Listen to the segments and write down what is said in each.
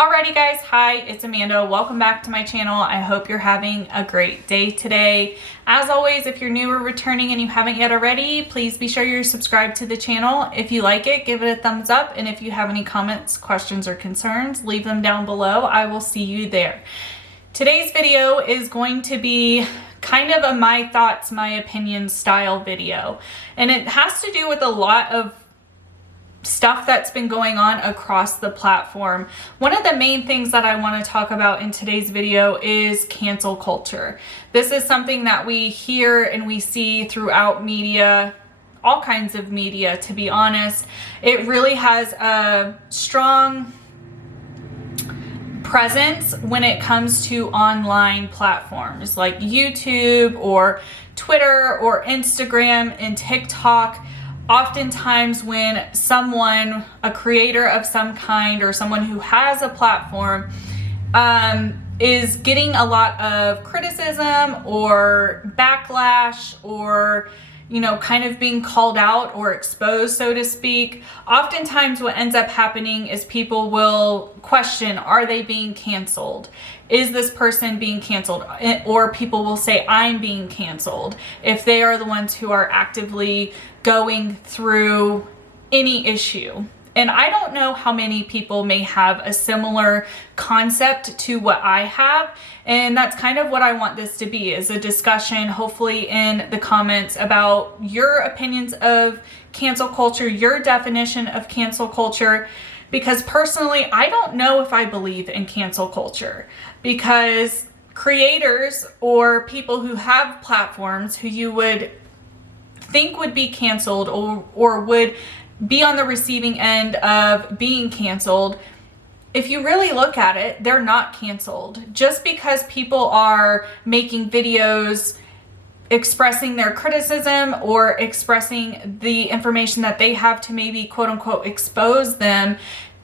Alrighty guys, hi, it's Amanda. Welcome back to my channel. I hope you're having a great day today. As always, if you're new or returning and you haven't yet already, please be sure you're subscribed to the channel. If you like it, give it a thumbs up. And if you have any comments, questions, or concerns, leave them down below. I will see you there. Today's video is going to be kind of a my thoughts, my opinions style video. And it has to do with a lot of stuff that's been going on across the platform. One of the main things that I want to talk about in today's video is cancel culture. This is something that we hear and we see throughout media, all kinds of media, to be honest. It really has a strong presence when it comes to online platforms like YouTube or Twitter or Instagram and TikTok. Oftentimes when someone, a creator of some kind or someone who has a platform is getting a lot of criticism or backlash or, you know, kind of being called out or exposed, so to speak, oftentimes what ends up happening is people will question, are they being canceled? Is this person being canceled? Or people will say, I'm being canceled, if they are the ones who are actively going through any issue. And I don't know how many people may have a similar concept to what I have. And that's kind of what I want this to be, is a discussion, hopefully in the comments, about your opinions of cancel culture, your definition of cancel culture. Because personally, I don't know if I believe in cancel culture, because creators or people who have platforms who you would think would be canceled or would be on the receiving end of being canceled, if you really look at it, they're not canceled. Just because people are making videos expressing their criticism or expressing the information that they have to maybe quote unquote expose them,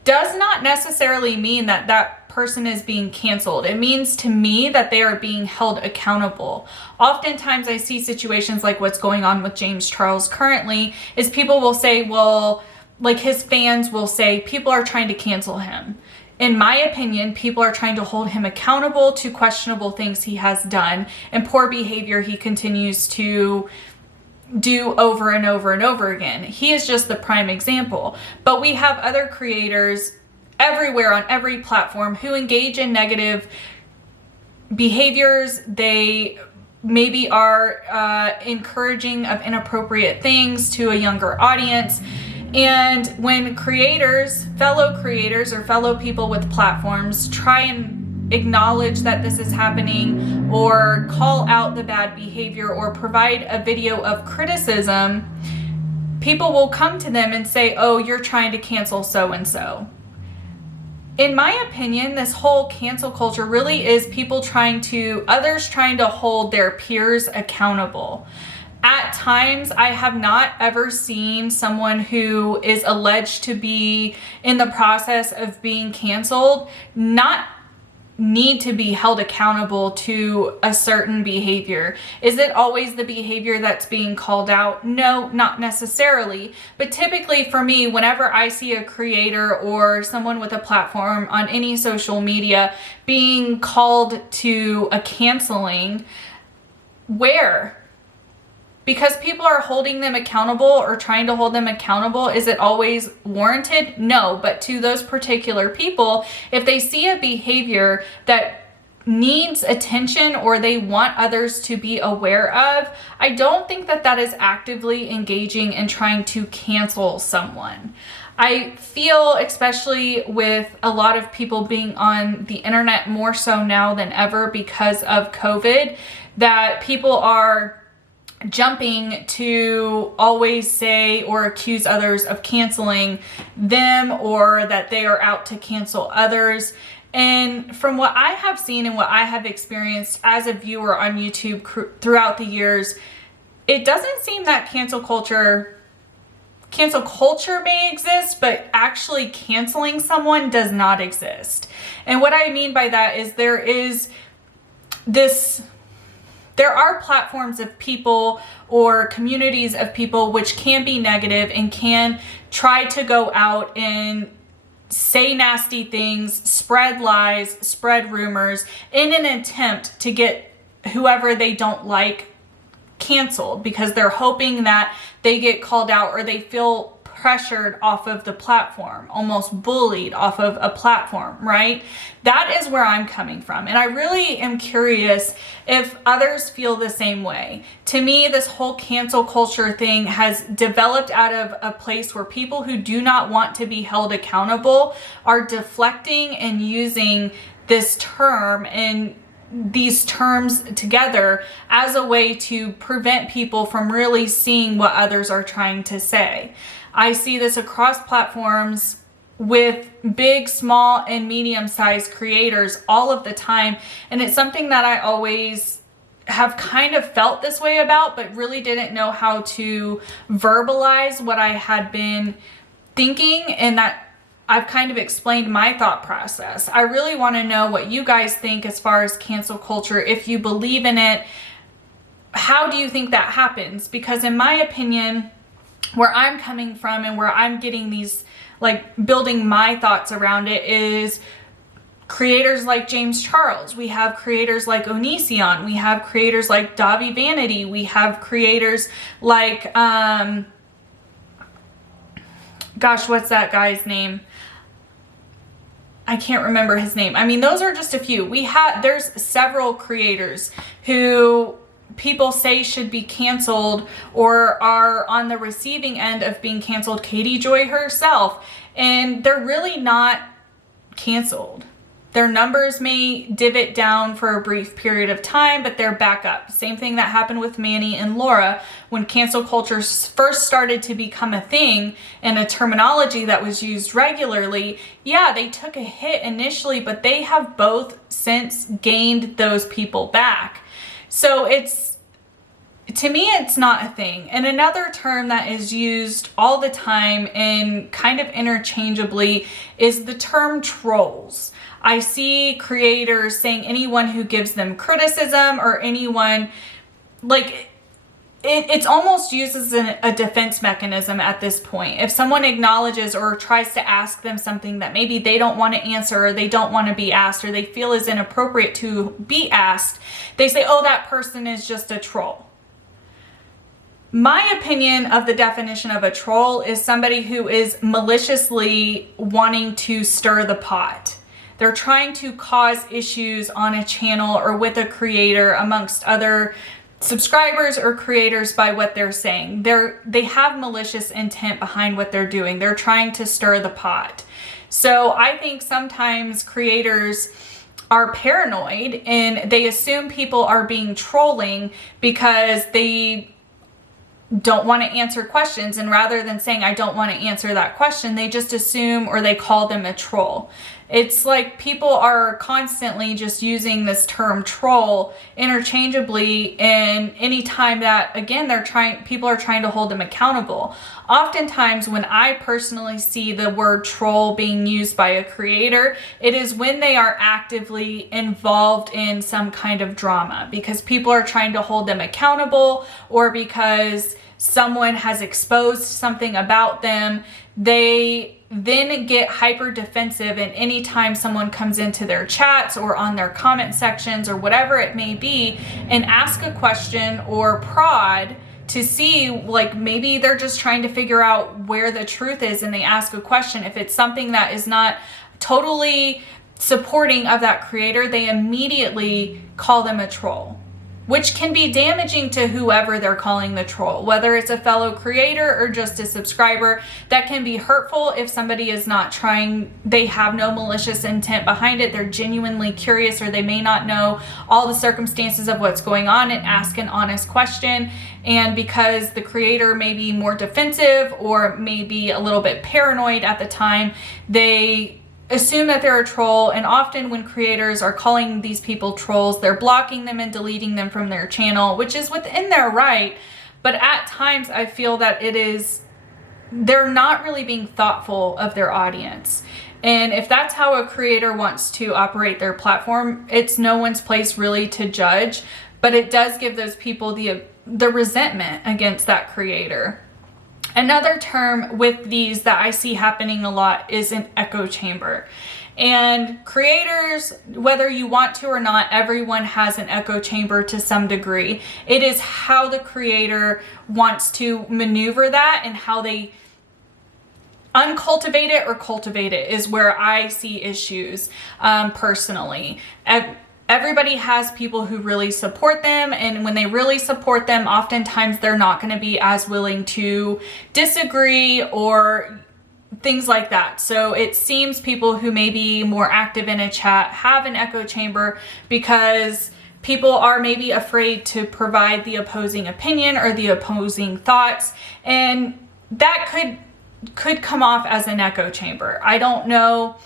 does not necessarily mean that that person is being canceled. It means to me that they are being held accountable. Oftentimes I see situations like what's going on with James Charles currently, is people will say, well, like his fans will say, people are trying to cancel him. In my opinion, people are trying to hold him accountable to questionable things he has done and poor behavior he continues to do over and over and over again. He is just the prime example. But we have other creators everywhere on every platform who engage in negative behaviors. They maybe are encouraging of inappropriate things to a younger audience. And when creators, fellow people with platforms try and acknowledge that this is happening or call out the bad behavior or provide a video of criticism, people will come to them and say, oh, you're trying to cancel so-and-so. In my opinion, this whole cancel culture really is others trying to hold their peers accountable. At times, I have not ever seen someone who is alleged to be in the process of being canceled not need to be held accountable to a certain behavior. Is it always the behavior that's being called out? No, not necessarily. But typically for me, whenever I see a creator or someone with a platform on any social media being called to a canceling, where? Because people are holding them accountable or trying to hold them accountable, is it always warranted? No, but to those particular people, if they see a behavior that needs attention or they want others to be aware of, I don't think that that is actively engaging in trying to cancel someone. I feel, especially with a lot of people being on the internet more so now than ever because of COVID, that people are jumping to always say or accuse others of canceling them, or that they are out to cancel others. And from what I have seen and what I have experienced as a viewer on YouTube throughout the years, it doesn't seem that cancel culture may exist, but actually canceling someone does not exist. And what I mean by that is there are platforms of people or communities of people which can be negative and can try to go out and say nasty things, spread lies, spread rumors in an attempt to get whoever they don't like canceled, because they're hoping that they get called out or they feel pressured off of the platform, almost bullied off of a platform, right? That is where I'm coming from. And I really am curious if others feel the same way. To me, this whole cancel culture thing has developed out of a place where people who do not want to be held accountable are deflecting and using this term and these terms together as a way to prevent people from really seeing what others are trying to say. I see this across platforms with big, small, and medium-sized creators all of the time. And it's something that I always have kind of felt this way about, but really didn't know how to verbalize what I had been thinking, and that I've kind of explained my thought process. I really want to know what you guys think as far as cancel culture. If you believe in it, how do you think that happens? Because in my opinion, where I'm coming from and where I'm getting these, like, building my thoughts around it is creators like James Charles. We have creators like Onision. We have creators like Davi Vanity. We have creators like, gosh, what's that guy's name? I can't remember his name. I mean, those are just a few. There's several creators who people say should be canceled or are on the receiving end of being canceled. Katie Joy herself, and they're really not canceled. Their numbers may divot down for a brief period of time, but they're back up. Same thing that happened with Manny and Laura when cancel culture first started to become a thing and a terminology that was used regularly. Yeah, they took a hit initially, but they have both since gained those people back. So to me, it's not a thing. And another term that is used all the time and kind of interchangeably is the term trolls. I see creators saying anyone who gives them criticism or anyone, like, it's almost used as a defense mechanism at this point. If someone acknowledges or tries to ask them something that maybe they don't want to answer or they don't want to be asked or they feel is inappropriate to be asked, they say, oh, that person is just a troll. My opinion of the definition of a troll is somebody who is maliciously wanting to stir the pot. They're trying to cause issues on a channel or with a creator amongst other subscribers or creators by what they're saying. They have malicious intent behind what they're doing. They're trying to stir the pot. So I think sometimes creators are paranoid and they assume people are being trolling because they don't want to answer questions, and rather than saying I don't want to answer that question, they just assume or they call them a troll. It's like people are constantly just using this term troll interchangeably, and anytime that, again, people are trying to hold them accountable. Oftentimes when I personally see the word troll being used by a creator, it is when they are actively involved in some kind of drama because people are trying to hold them accountable or because someone has exposed something about them. They then get hyper defensive, and anytime someone comes into their chats or on their comment sections or whatever it may be and ask a question or prod to see, like, maybe they're just trying to figure out where the truth is and they ask a question. If it's something that is not totally supporting of that creator, they immediately call them a troll, which can be damaging to whoever they're calling the troll, whether it's a fellow creator or just a subscriber. That can be hurtful if somebody is not trying, they have no malicious intent behind it. They're genuinely curious, or they may not know all the circumstances of what's going on and ask an honest question. And because the creator may be more defensive or maybe a little bit paranoid at the time, they assume that they're a troll. And often when creators are calling these people trolls, they're blocking them and deleting them from their channel, which is within their right. But at times I feel that they're not really being thoughtful of their audience. And if that's how a creator wants to operate their platform, it's no one's place really to judge, but it does give those people the resentment against that creator. Another term with these that I see happening a lot is an echo chamber. And creators, whether you want to or not, everyone has an echo chamber to some degree. It is how the creator wants to maneuver that and how they uncultivate it or cultivate it is where I see issues personally. Everybody has people who really support them, and when they really support them, oftentimes they're not going to be as willing to disagree or things like that. So it seems people who may be more active in a chat have an echo chamber because people are maybe afraid to provide the opposing opinion or the opposing thoughts, and that could come off as an echo chamber. I don't know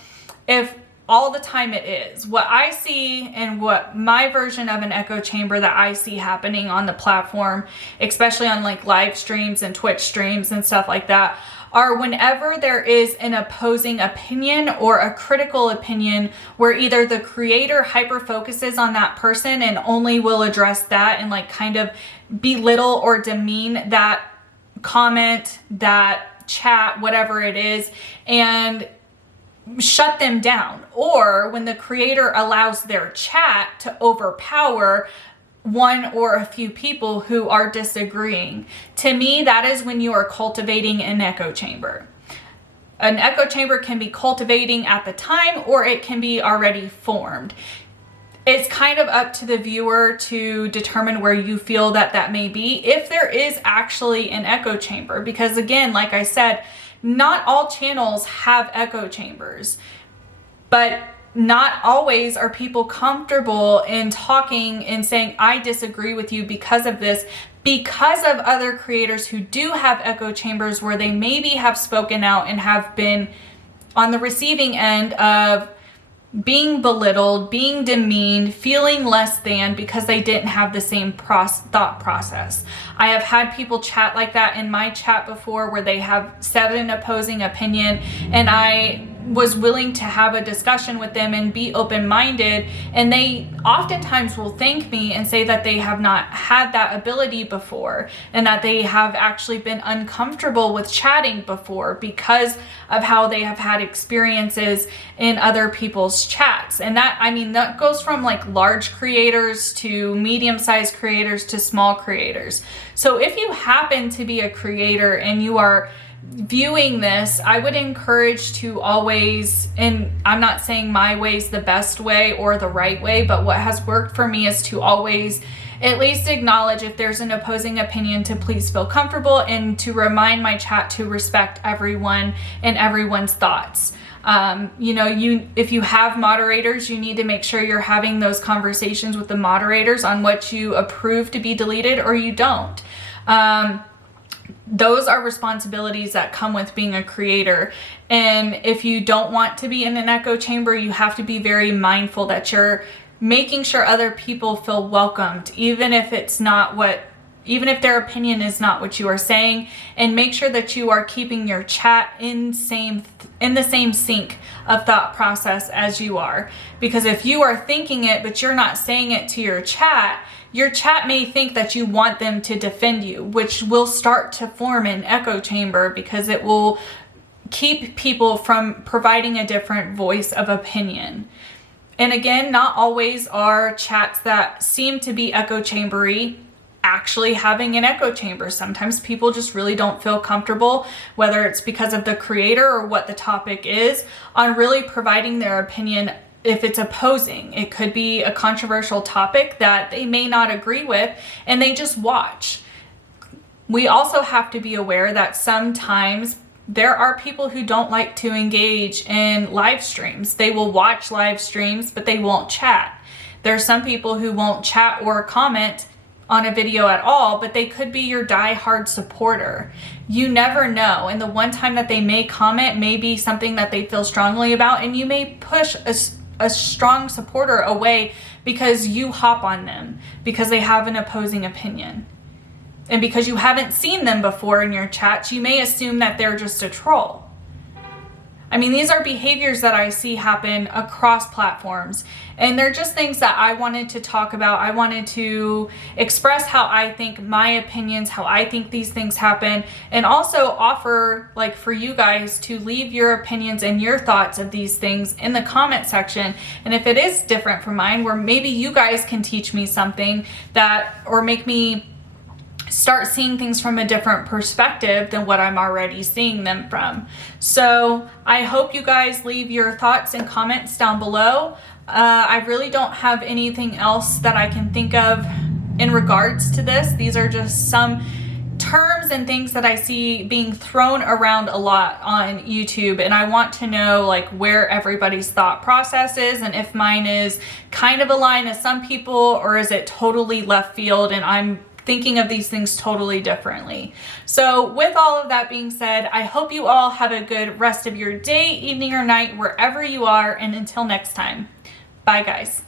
if all the time it is. What I see and what my version of an echo chamber that I see happening on the platform, especially on like live streams and Twitch streams and stuff like that, are whenever there is an opposing opinion or a critical opinion where either the creator hyper focuses on that person and only will address that and like kind of belittle or demean that comment, that chat, whatever it is, and shut them down, or when the creator allows their chat to overpower one or a few people who are disagreeing. To me, that is when you are cultivating an echo chamber. An echo chamber can be cultivating at the time, or it can be already formed. It's kind of up to the viewer to determine where you feel that that may be, if there is actually an echo chamber. Because again, like I said, not all channels have echo chambers, but not always are people comfortable in talking and saying, I disagree with you because of this, because of other creators who do have echo chambers where they maybe have spoken out and have been on the receiving end of being belittled, being demeaned, feeling less than because they didn't have the same thought process. I have had people chat like that in my chat before where they have said an opposing opinion, and I was willing to have a discussion with them and be open-minded, and they oftentimes will thank me and say that they have not had that ability before and that they have actually been uncomfortable with chatting before because of how they have had experiences in other people's chats. And that, I mean, that goes from like large creators to medium-sized creators to small creators. So if you happen to be a creator and you are viewing this, I would encourage to always, and I'm not saying my way is the best way or the right way, but what has worked for me is to always at least acknowledge if there's an opposing opinion, to please feel comfortable and to remind my chat to respect everyone and everyone's thoughts. If you have moderators, you need to make sure you're having those conversations with the moderators on what you approve to be deleted or you don't. Those are responsibilities that come with being a creator. And if you don't want to be in an echo chamber, you have to be very mindful that you're making sure other people feel welcomed, even if their opinion is not what you are saying, and make sure that you are keeping your chat in the same sync of thought process as you are. Because if you are thinking it, but you're not saying it to your chat may think that you want them to defend you, which will start to form an echo chamber because it will keep people from providing a different voice of opinion. And again, not always are chats that seem to be echo chambery actually having an echo chamber. Sometimes people just really don't feel comfortable, whether it's because of the creator or what the topic is, on really providing their opinion. If it's opposing, it could be a controversial topic that they may not agree with, and they just watch. We also have to be aware that sometimes there are people who don't like to engage in live streams. They will watch live streams, but they won't chat. There are some people who won't chat or comment on a video at all, but they could be your die-hard supporter. You never know. And the one time that they may comment may be something that they feel strongly about, and you may push a strong supporter away because you hop on them because they have an opposing opinion. And because you haven't seen them before in your chats, you may assume that they're just a troll. I mean, these are behaviors that I see happen across platforms, and they're just things that I wanted to talk about. I wanted to express how I think, my opinions, how I think these things happen, and also offer, like, for you guys to leave your opinions and your thoughts of these things in the comment section. And if it is different from mine, where maybe you guys can teach me something that, or make me start seeing things from a different perspective than what I'm already seeing them from. So I hope you guys leave your thoughts and comments down below. I really don't have anything else that I can think of in regards to this. These are just some terms and things that I see being thrown around a lot on YouTube, and I want to know, like, where everybody's thought process is, and if mine is kind of aligned to some people, or is it totally left field and I'm thinking of these things totally differently. So with all of that being said, I hope you all have a good rest of your day, evening, or night, wherever you are, and until next time, bye guys.